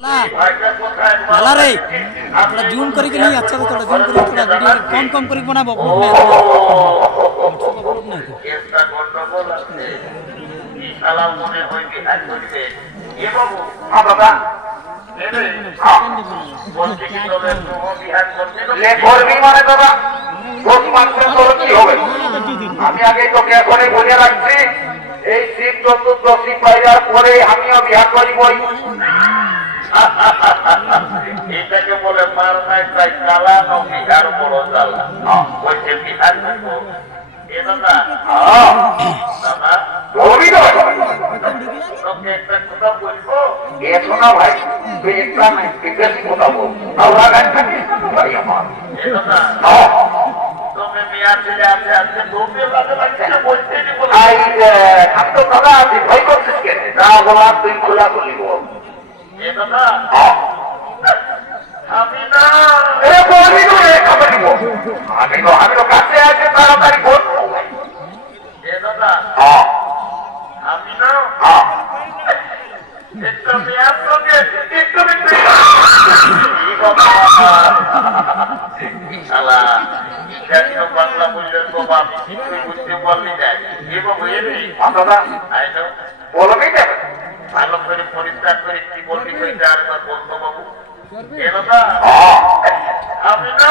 ना रे थोड़ा जूम करके नहीं अच्छा थोड़ा जूम करके थोड़ा वीडियो कम कम करके बनाबो अपलोड नहीं इसका गंडगोल আছে এই শালা মনে হয় কি কাজ করবে এ বাবু হ্যাঁ বাবা এরে বলতে কি তবে প্রভু বিহার করতে লে করবি মানে বাবা দোষ মাত্র তোর কি হবে আমি আগে তোকে এখনই বলে রাখছি এই শিব চতুর্দশী পাইবার পরে আমিও বিহার করিবই এটাকে বলে মার নাই তাই কালা নো বিহার বড় জ্বালা বলছে বিহার করবো এ দাদা দাদা বলবি তো তোকে একটা কথা বলবো এ শোনা ভাই তুই একটা নাই বেশি কথা বল আল্লাহ গান থাকে ভাই আমার এ দাদা তোকে মিয়া ছেলে আছে আছে তোকে লাগে লাগছে বলতে নি বল আই আমি তো দাদা আছি ভয় করছিস কেন যা বলা তুই খোলা বলিব এ দাদা আমি না এ বলবি তো রে খবর দিব আমি তো কাছে আছে তাড়াতাড়ি বল এ দাদা আমি না একটু মেয়াদ তোকে একটু একটু শালা ইংরেজি বাংলা বললে তো আমি কিছুই বুঝতে পারলি না এবং দাদা আইনো বলবি না ভালো করে পরিষ্কার করে কি বলবি ওইটা আরেকবার বলতো বাবু এ দাদা আমি না